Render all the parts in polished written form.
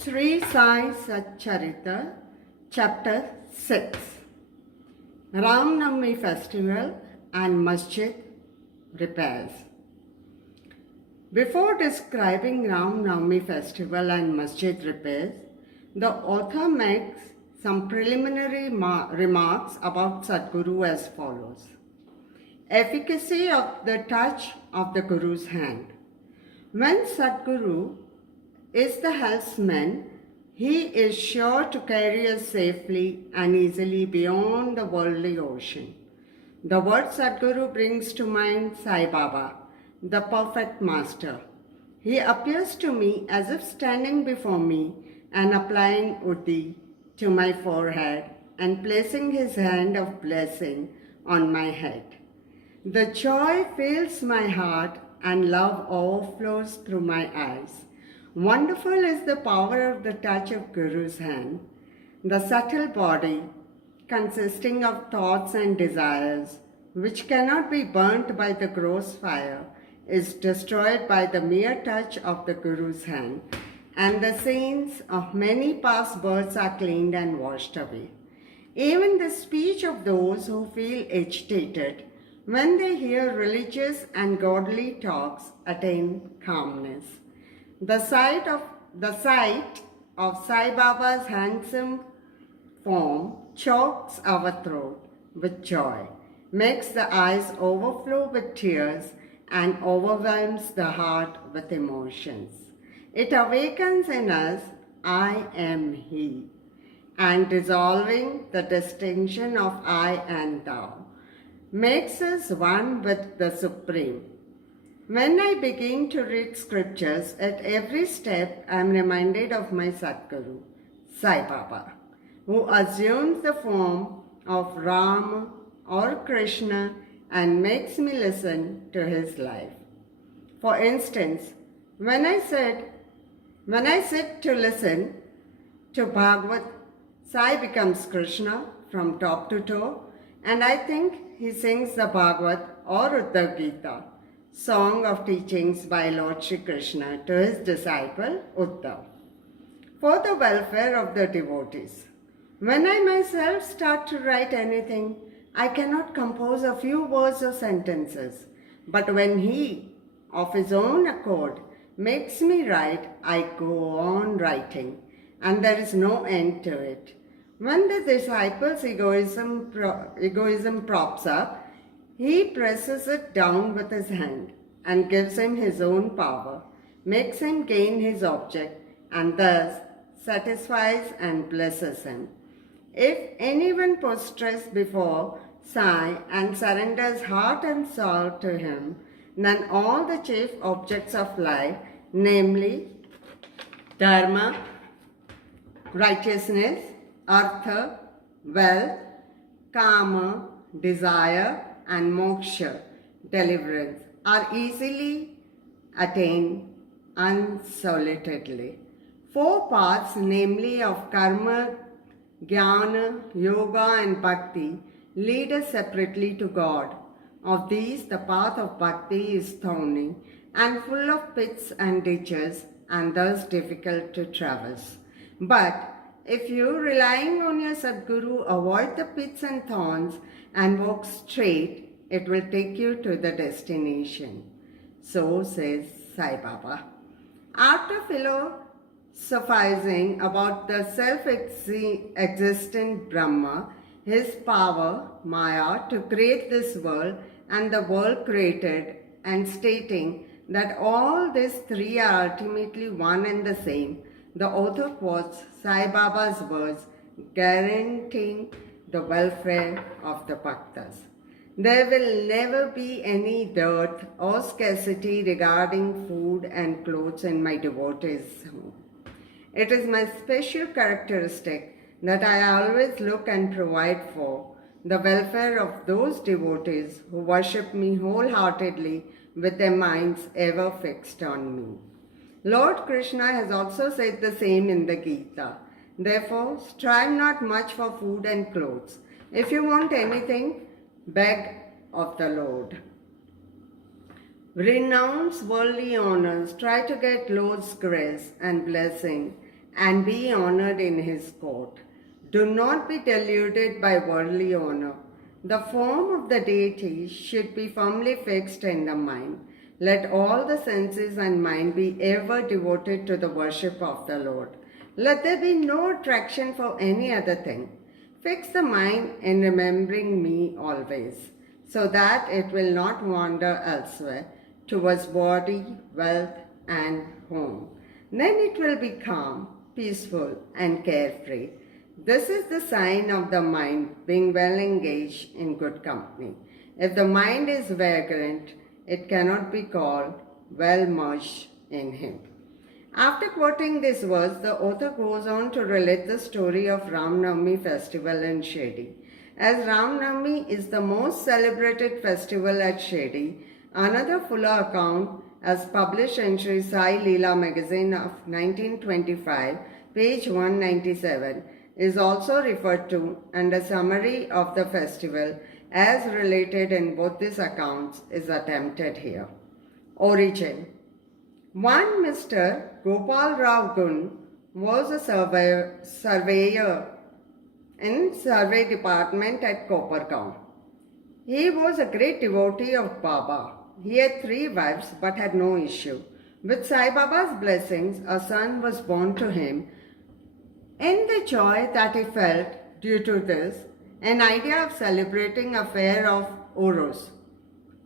Shri Sai Satcharita, Chapter 6, Ram Navami Festival and Masjid Repairs. Before describing Ram Navami Festival and Masjid repairs, the author makes some preliminary remarks about Sadguru as follows. Efficacy of the touch of the Guru's hand. When Sadguru is the helpsman, he is sure to carry us safely and easily beyond the worldly ocean. The word Sadguru brings to mind Sai Baba, the perfect master. He appears to me as if standing before me and applying Uddhi to my forehead and placing his hand of blessing on my head. The joy fills my heart and love overflows through my eyes. Wonderful is the power of the touch of Guru's hand. The subtle body, consisting of thoughts and desires, which cannot be burnt by the gross fire, is destroyed by the mere touch of the Guru's hand, and the sins of many past births are cleaned and washed away. Even the speech of those who feel agitated when they hear religious and godly talks attain calmness. The sight of Sai Baba's handsome form chokes our throat with joy, makes the eyes overflow with tears, and overwhelms the heart with emotions. It awakens in us, I am He, and dissolving the distinction of I and Thou, makes us one with the Supreme. When I begin to read scriptures, at every step I am reminded of my Sadguru, Sai Baba, who assumes the form of Rama or Krishna and makes me listen to his life. For instance, when I sit to listen to Bhagavad, Sai becomes Krishna from top to toe, and I think he sings the Bhagavad or Uddhav Gita, song of teachings by Lord Shri Krishna to his disciple Uddhav, for the welfare of the devotees. When I myself start to write anything, I cannot compose a few words or sentences, but when he, of his own accord, makes me write, I go on writing, and there is no end to it. When the disciple's egoism props up, he presses it down with his hand and gives him his own power, makes him gain his object, and thus satisfies and blesses him. If anyone prostrates before Sai and surrenders heart and soul to him, then all the chief objects of life, namely dharma, righteousness, artha, wealth, kama, desire, and moksha, deliverance, are easily attained unsolitedly. Four paths, namely of karma, jnana, yoga, and bhakti, lead us separately to God. Of these, the path of bhakti is thorny and full of pits and ditches, and thus difficult to traverse. But if you, relying on your Sadguru, avoid the pits and thorns and walk straight, it will take you to the destination. So says Sai Baba. After philosophizing about the self-existent Brahma, his power, Maya, to create this world and the world created, and stating that all these three are ultimately one and the same, the author quotes Sai Baba's words, guaranteeing the welfare of the bhaktas. There will never be any dearth or scarcity regarding food and clothes in my devotees' home. It is my special characteristic that I always look and provide for the welfare of those devotees who worship me wholeheartedly with their minds ever fixed on me. Lord Krishna has also said the same in the Gita. Therefore, strive not much for food and clothes. If you want anything, beg of the Lord. Renounce worldly honors, try to get Lord's grace and blessing, and be honored in his court. Do not be deluded by worldly honor. The form of the deity should be firmly fixed in the mind. Let all the senses and mind be ever devoted to the worship of the Lord. Let there be no attraction for any other thing. Fix the mind in remembering me always, so that it will not wander elsewhere towards body, wealth, and home. Then it will be calm, peaceful, and carefree. This is the sign of the mind being well engaged in good company. If the mind is vagrant, it cannot be called well merged in him. After quoting this verse, the author goes on to relate the story of Ram Navami festival in Shirdi. As Ram Navami is the most celebrated festival at Shirdi, another fuller account, as published in Shri Sai Leela magazine of 1925, page 197, is also referred to, and a summary of the festival as related in both these accounts is attempted here. Origin. One Mr. Gopal Rao Gun was a surveyor in survey department at Kopargaon. He was a great devotee of Baba. He had 3 wives but had no issue. With Sai Baba's blessings, a son was born to him. In the joy that he felt due to this, an idea of celebrating a fair of Urus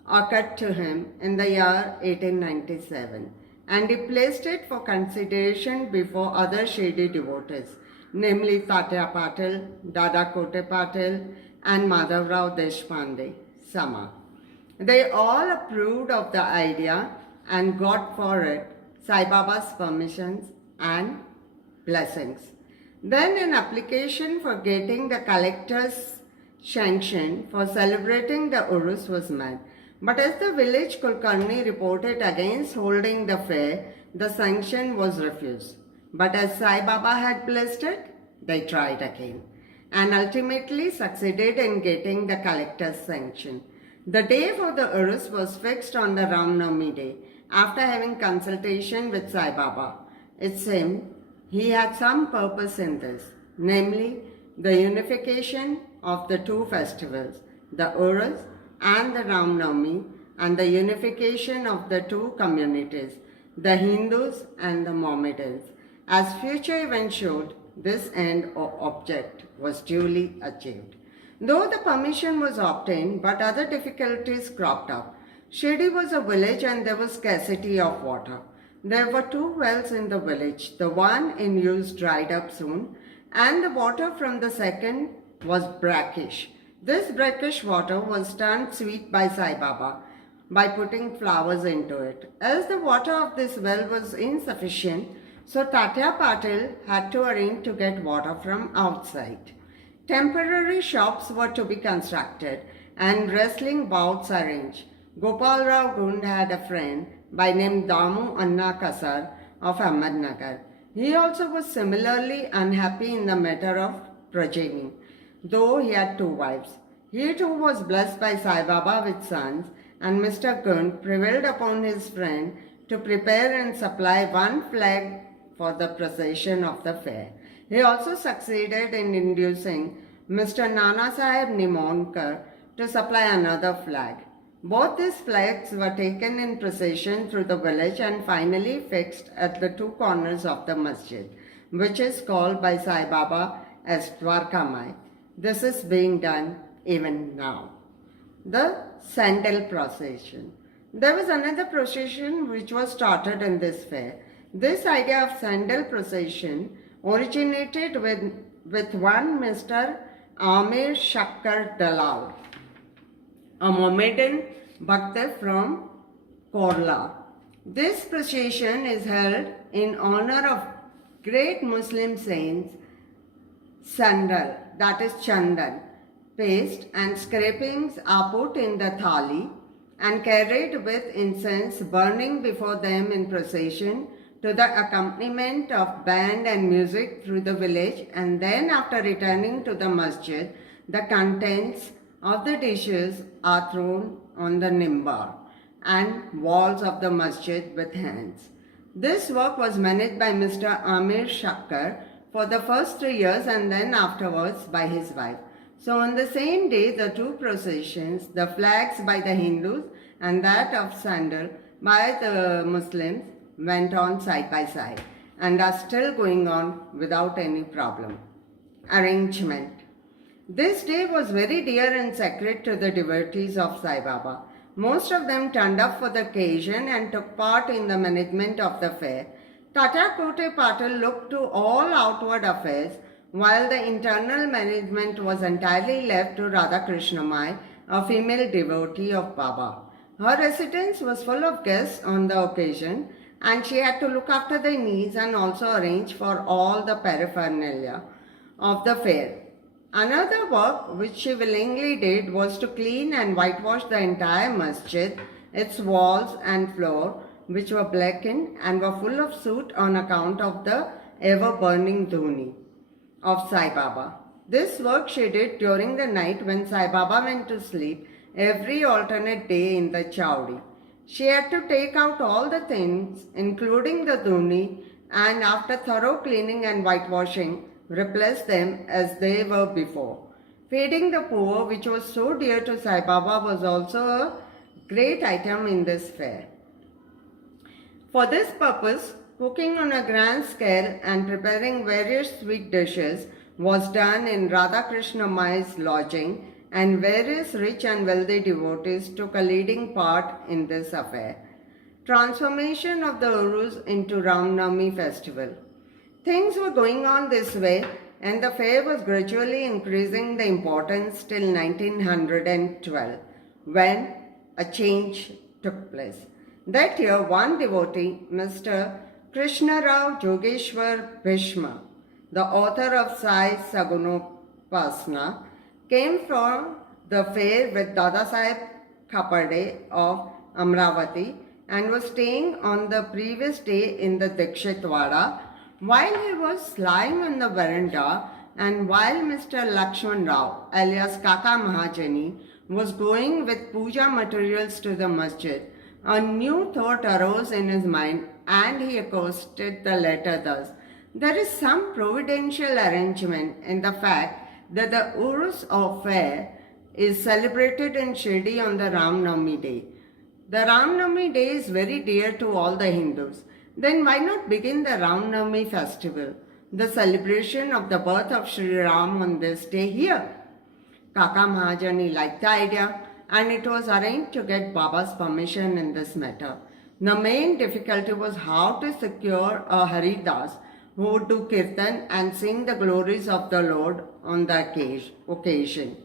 occurred to him in the year 1897, and he placed it for consideration before other Shirdi devotees, namely Tatya Patil, Dada Kote Patil, and Madhavrao Deshpande, Sama. They all approved of the idea and got for it Sai Baba's permissions and blessings. Then an application for getting the collector's sanction for celebrating the Urus was made. But as the village Kulkarni reported against holding the fair, the sanction was refused. But as Sai Baba had blessed it, they tried again and ultimately succeeded in getting the collector's sanction. The day for the Urus was fixed on the Ram Navami day after having consultation with Sai Baba. It seemed he had some purpose in this, namely the unification of the 2 festivals, the Urus and the Ram Navami, and the unification of the 2 communities, the Hindus and the Mohammedans. As future events showed, this end or object was duly achieved. Though the permission was obtained, but other difficulties cropped up. Shirdi was a village and there was scarcity of water. There were 2 wells in the village. The one in use dried up soon, and the water from the second was brackish. This brackish water was turned sweet by Sai Baba by putting flowers into it. As the water of this well was insufficient, so Tatya Patil had to arrange to get water from outside. Temporary shops were to be constructed and wrestling bouts arranged. Gopal Rao Gund had a friend by name Damu Anna Kasar of Ahmednagar. He also was similarly unhappy in the matter of progeny, though he had 2 wives. He too was blessed by Sai Baba with sons, and Mr. Gund prevailed upon his friend to prepare and supply 1 flag for the procession of the fair. He also succeeded in inducing Mr. Nana Sahib Nimonkar to supply another flag. Both these flags were taken in procession through the village and finally fixed at the 2 corners of the masjid, which is called by Sai Baba as Dwarkamai. This is being done even now. The Sandal procession. There was another procession which was started in this fair. This idea of Sandal procession originated with one Mr. Amir Shakkar Dalal, a Mohammedan Bhakta from Korla. This procession is held in honor of great Muslim saints Sandal, that is Chandan. Paste and scrapings are put in the thali and carried with incense burning before them in procession to the accompaniment of band and music through the village, and then after returning to the masjid, the contents of the dishes are thrown on the nimbar and walls of the masjid with hands. This work was managed by Mr. Amir Shakkar for the first 3 years and then afterwards by his wife. So on the same day, the two processions, the flags by the Hindus and that of sandal by the Muslims, went on side by side and are still going on without any problem. Arrangement. This day was very dear and sacred to the devotees of Sai Baba. Most of them turned up for the occasion and took part in the management of the fair. Tata Kote Patil looked to all outward affairs, while the internal management was entirely left to Radha Krishnamai, a female devotee of Baba. Her residence was full of guests on the occasion, and she had to look after their needs and also arrange for all the paraphernalia of the fair. Another work which she willingly did was to clean and whitewash the entire masjid, its walls and floor, which were blackened and were full of soot on account of the ever-burning dhuni of Sai Baba. This work she did during the night when Sai Baba went to sleep every alternate day in the chowdi. She had to take out all the things, including the dhuni, and after thorough cleaning and whitewashing, replace them as they were before. Feeding the poor, which was so dear to Sai Baba, was also a great item in this fair. For this purpose, cooking on a grand scale and preparing various sweet dishes was done in Radha Krishna Mai's lodging, and various rich and wealthy devotees took a leading part in this affair. Transformation of the Urus into Ram Navami festival. Things were going on this way, and the fair was gradually increasing the importance till 1912, when a change took place. That year, one devotee, Mr. Krishna Rao Jogeshwar Bhishma, the author of Sai Sagunopasna, came from the fair with Dada Saheb Kapade of Amravati and was staying on the previous day in the Dikshit Wada. While he was lying on the veranda and while Mr. Lakshman Rao, alias Kaka Mahajani, was going with puja materials to the masjid, a new thought arose in his mind and he accosted the latter thus. There is some providential arrangement in the fact that the Urus of fair is celebrated in Shirdi on the Ram Navami day. The Ram Navami day is very dear to all the Hindus. Then why not begin the Ram Navami festival, the celebration of the birth of Shri Ram on this day here? Kaka Mahajani liked the idea and it was arranged to get Baba's permission in this matter. The main difficulty was how to secure a Haridas who would do kirtan and sing the glories of the Lord on the occasion.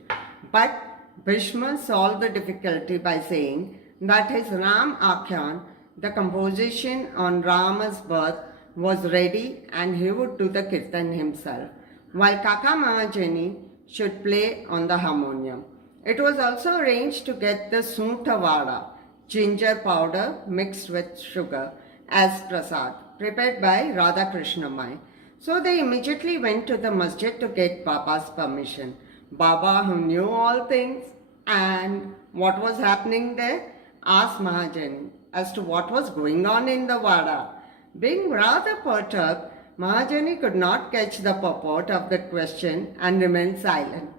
But Bhishma solved the difficulty by saying that his Ram Akhyan, the composition on Rama's birth, was ready and he would do the kirtan himself, while Kaka Mahajani should play on the harmonium. It was also arranged to get the Suntavada, ginger powder mixed with sugar, as prasad, prepared by Radha Krishna Mai. So they immediately went to the masjid to get Baba's permission. Baba, who knew all things and what was happening there, asked Mahajani as to what was going on in the Vada. Being rather perturbed, Mahajani could not catch the purport of the question and remained silent.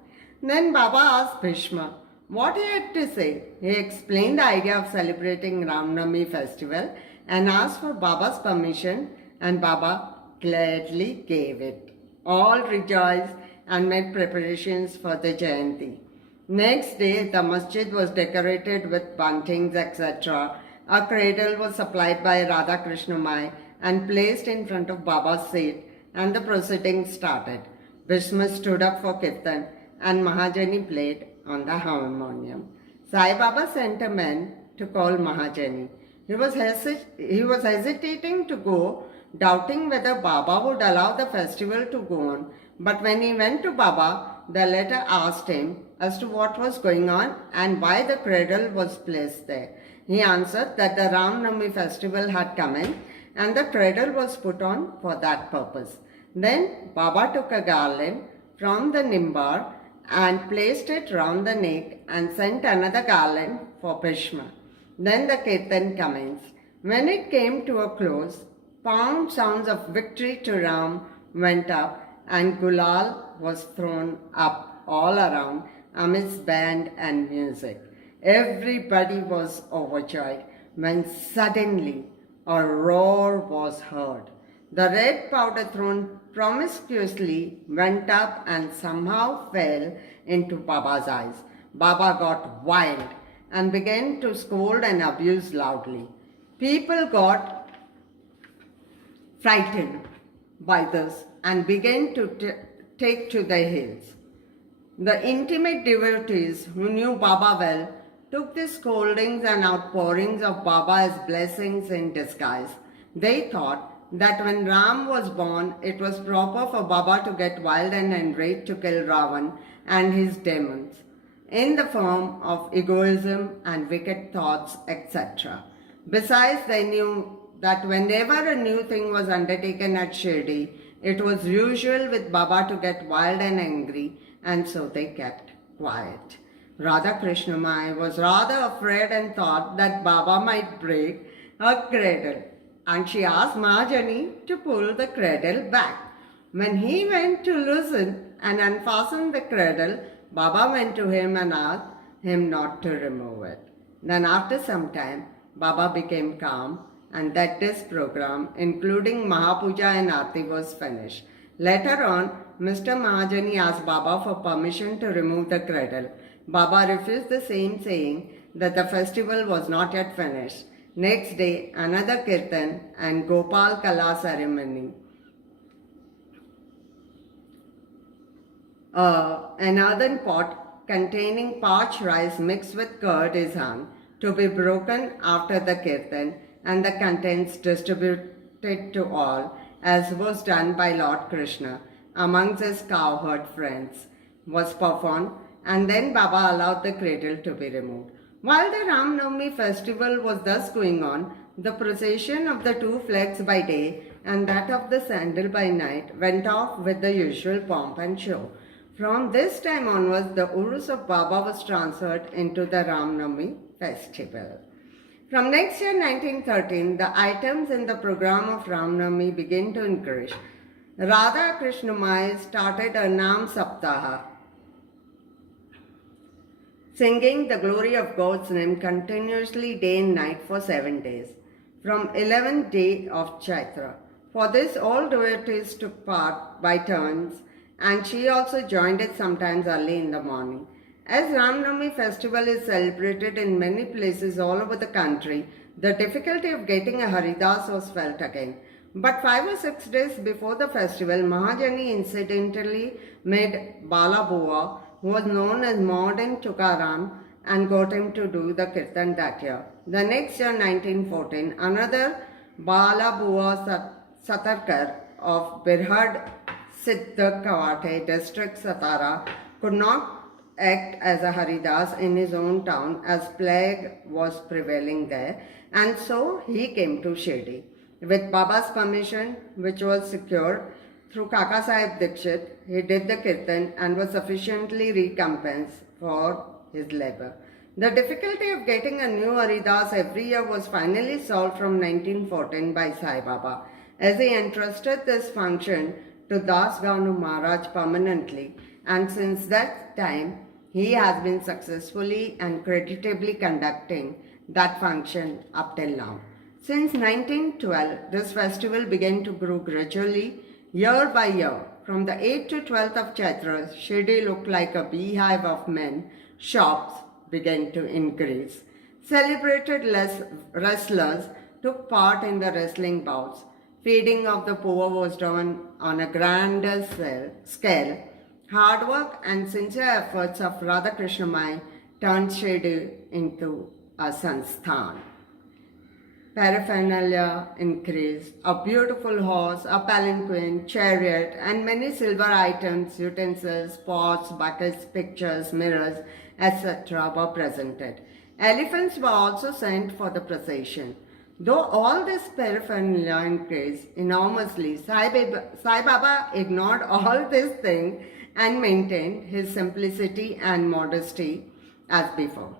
Then Baba asked Bhishma what he had to say. He explained the idea of celebrating Ram Navami festival and asked for Baba's permission, and Baba gladly gave it. All rejoiced and made preparations for the Jayanti. Next day, the masjid was decorated with buntings, etc. A cradle was supplied by Radha Krishna Mai and placed in front of Baba's seat, and the proceedings started. Bhishma stood up for kirtan and Mahajani played on the harmonium. Sai Baba sent a man to call Mahajani. He was hesitating to go, doubting whether Baba would allow the festival to go on. But when he went to Baba, the latter asked him as to what was going on and why the cradle was placed there. He answered that the Ram Navami festival had come in and the cradle was put on for that purpose. Then Baba took a garland from the nimbar and placed it round the neck and sent another garland for Bhishma. Then the kirtan commenced. When it came to a close, Pound sounds of victory to Ram went up, and Gulal was thrown up all around amidst band and music. Everybody was overjoyed when suddenly a roar was heard. The red powder thrown promiscuously went up and somehow fell into Baba's eyes. Baba got wild and began to scold and abuse loudly. People got frightened by this and began to take to the hills. The intimate devotees who knew Baba well took the scoldings and outpourings of Baba as blessings in disguise. They thought that when Ram was born, it was proper for Baba to get wild and enraged to kill Ravan and his demons in the form of egoism and wicked thoughts, etc. Besides, they knew that whenever a new thing was undertaken at Shirdi, it was usual with Baba to get wild and angry, and so they kept quiet. Radha Krishnamai was rather afraid and thought that Baba might break her cradle, and she asked Mahajani to pull the cradle back. When he went to loosen and unfasten the cradle, Baba went to him and asked him not to remove it. Then after some time, Baba became calm, and that day's program, including Mahapuja and Aarti, was finished. Later on, Mr. Mahajani asked Baba for permission to remove the cradle. Baba refused the same, saying that the festival was not yet finished. Next day, another kirtan and Gopal Kala ceremony. An earthen pot containing parched rice mixed with curd is hung to be broken after the kirtan, and the contents distributed to all, as was done by Lord Krishna amongst his cowherd friends, was performed, and then Baba allowed the cradle to be removed. While the Ram Navami festival was thus going on, the procession of the two flags by day and that of the sandal by night went off with the usual pomp and show. From this time onwards, the Urus of Baba was transferred into the Ram Navami festival. From next year 1913, the items in the program of Ram Navami began to increase. Radha Krishnamai started a Nam Saptaha, singing the glory of God's name continuously day and night for 7 days, from 11th day of Chaitra. For this, all devotees took part by turns, and she also joined it sometimes early in the morning. As Ram Navami festival is celebrated in many places all over the country, the difficulty of getting a Haridas was felt again. But 5 or 6 days before the festival, Mahajani incidentally made Bala Bua, who was known as modern Tukaram, and got him to do the kirtan that year. The next year, 1914, another Bala Bua Satarkar of Birhad Siddha Kawate district Satara could not act as a Haridas in his own town as plague was prevailing there, and so he came to Shirdi. With Baba's permission, which was secured through Kaka Sahib Dikshit, he did the kirtan and was sufficiently recompensed for his labor. The difficulty of getting a new Haridas every year was finally solved from 1914 by Sai Baba, as he entrusted this function to Das Ganu Maharaj permanently, and since that time he has been successfully and creditably conducting that function up till now. Since 1912, this festival began to grow gradually, year by year. From the 8th to 12th of Chaitra, Shirdi looked like a beehive of men. Shops began to increase. Celebrated wrestlers took part in the wrestling bouts. Feeding of the poor was done on a grander scale. Hard work and sincere efforts of Radha Krishnamai turned Shirdi into a sansthan. Paraphernalia increased. A beautiful horse, a palanquin, chariot, and many silver items, utensils, pots, buckets, pictures, mirrors, etc. were presented. Elephants were also sent for the procession. Though all this paraphernalia increased enormously, Sai Baba ignored all this thing and maintained his simplicity and modesty as before.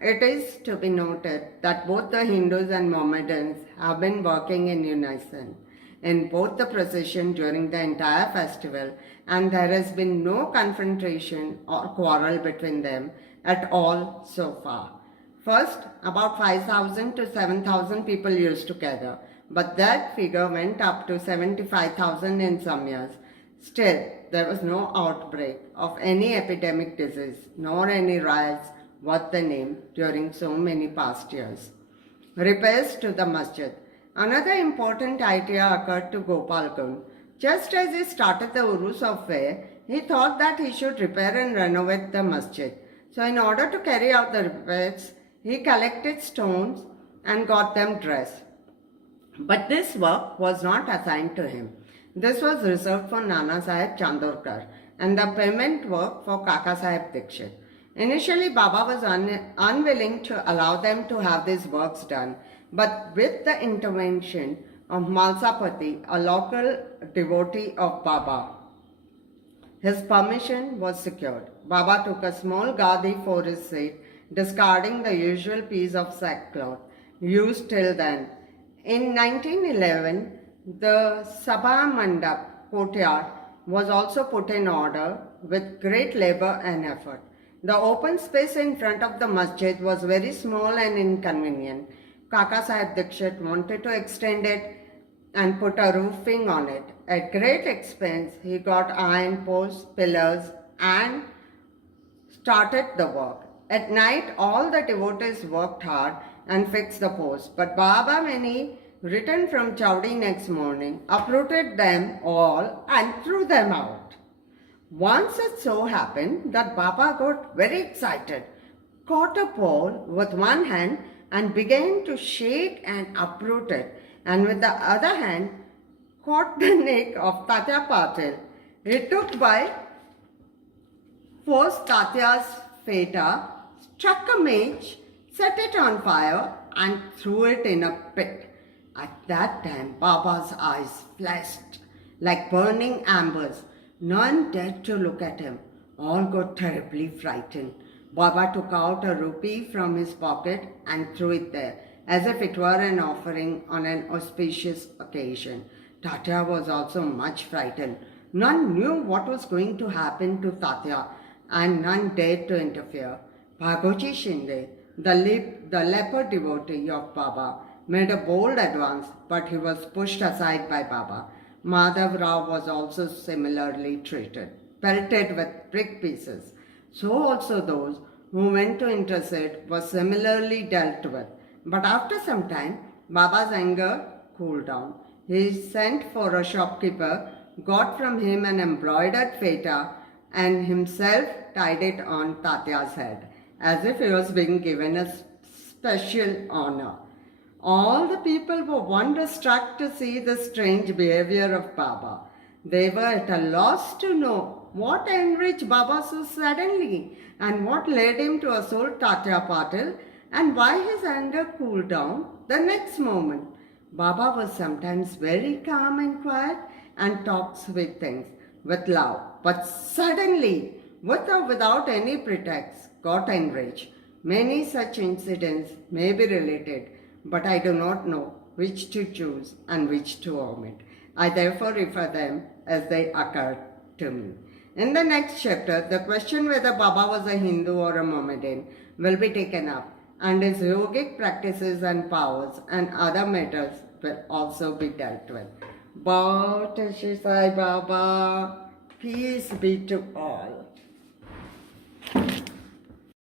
It is to be noted that both the Hindus and Mohammedans have been working in unison in both the procession during the entire festival, and there has been no confrontation or quarrel between them at all so far. First, about 5,000 to 7,000 people used to gather, but that figure went up to 75,000 in some years. Still, there was no outbreak of any epidemic disease nor any riots worth the name during so many past years. Repairs to the masjid. Another important idea occurred to Gopal Kund. Just as he started the Urus of Fair, he thought that he should repair and renovate the masjid. So in order to carry out the repairs, he collected stones and got them dressed. But this work was not assigned to him. This was reserved for Nana Sahib Chandorkar and the payment work for Kaka Sahib Dikshit. Initially, Baba was unwilling to allow them to have these works done, but with the intervention of Malsapati, a local devotee of Baba, his permission was secured. Baba took a small gadi for his seat, discarding the usual piece of sackcloth used till then. In 1911, the Sabha Mandap courtyard was also put in order with great labor and effort. The open space in front of the masjid was very small and inconvenient. Kaka Sahib Dikshit wanted to extend it and put a roofing on it. At great expense, he got iron posts, pillars, and started the work. At night, all the devotees worked hard and fixed the posts. But Baba, when he returned from Chowdi next morning, uprooted them all and threw them out. Once it so happened that Baba got very excited, caught a pole with one hand and began to shake and uproot it, and with the other hand caught the neck of Tatya Patil. He took by force Tatya's feta, struck a match, set it on fire and threw it in a pit. At that time, Baba's eyes flashed like burning ambers. None dared to look at him. All got terribly frightened. Baba took out a rupee from his pocket and threw it there, as if it were an offering on an auspicious occasion. Tatya was also much frightened. None knew what was going to happen to Tatya, and none dared to interfere. Bhagoji Shinde, the leper devotee of Baba, made a bold advance, but he was pushed aside by Baba. Madhav Rao was also similarly treated, pelted with brick pieces. So also those who went to intercede were similarly dealt with. But after some time, Baba's anger cooled down. He sent for a shopkeeper, got from him an embroidered feta, and himself tied it on Tatya's head, as if he was being given a special honor. All the people were wonder-struck to see the strange behavior of Baba. They were at a loss to know what enriched Baba so suddenly and what led him to assault Tatya Patil and why his anger cooled down the next moment. Baba was sometimes very calm and quiet and talked sweet things with love, but suddenly, with or without any pretext, got enraged. Many such incidents may be related, but I do not know which to choose and which to omit. I therefore refer them as they occur to me. In the next chapter, the question whether Baba was a Hindu or a Mohammedan will be taken up, and his yogic practices and powers and other matters will also be dealt with. Bow to Shri Sai Baba. Peace be to all.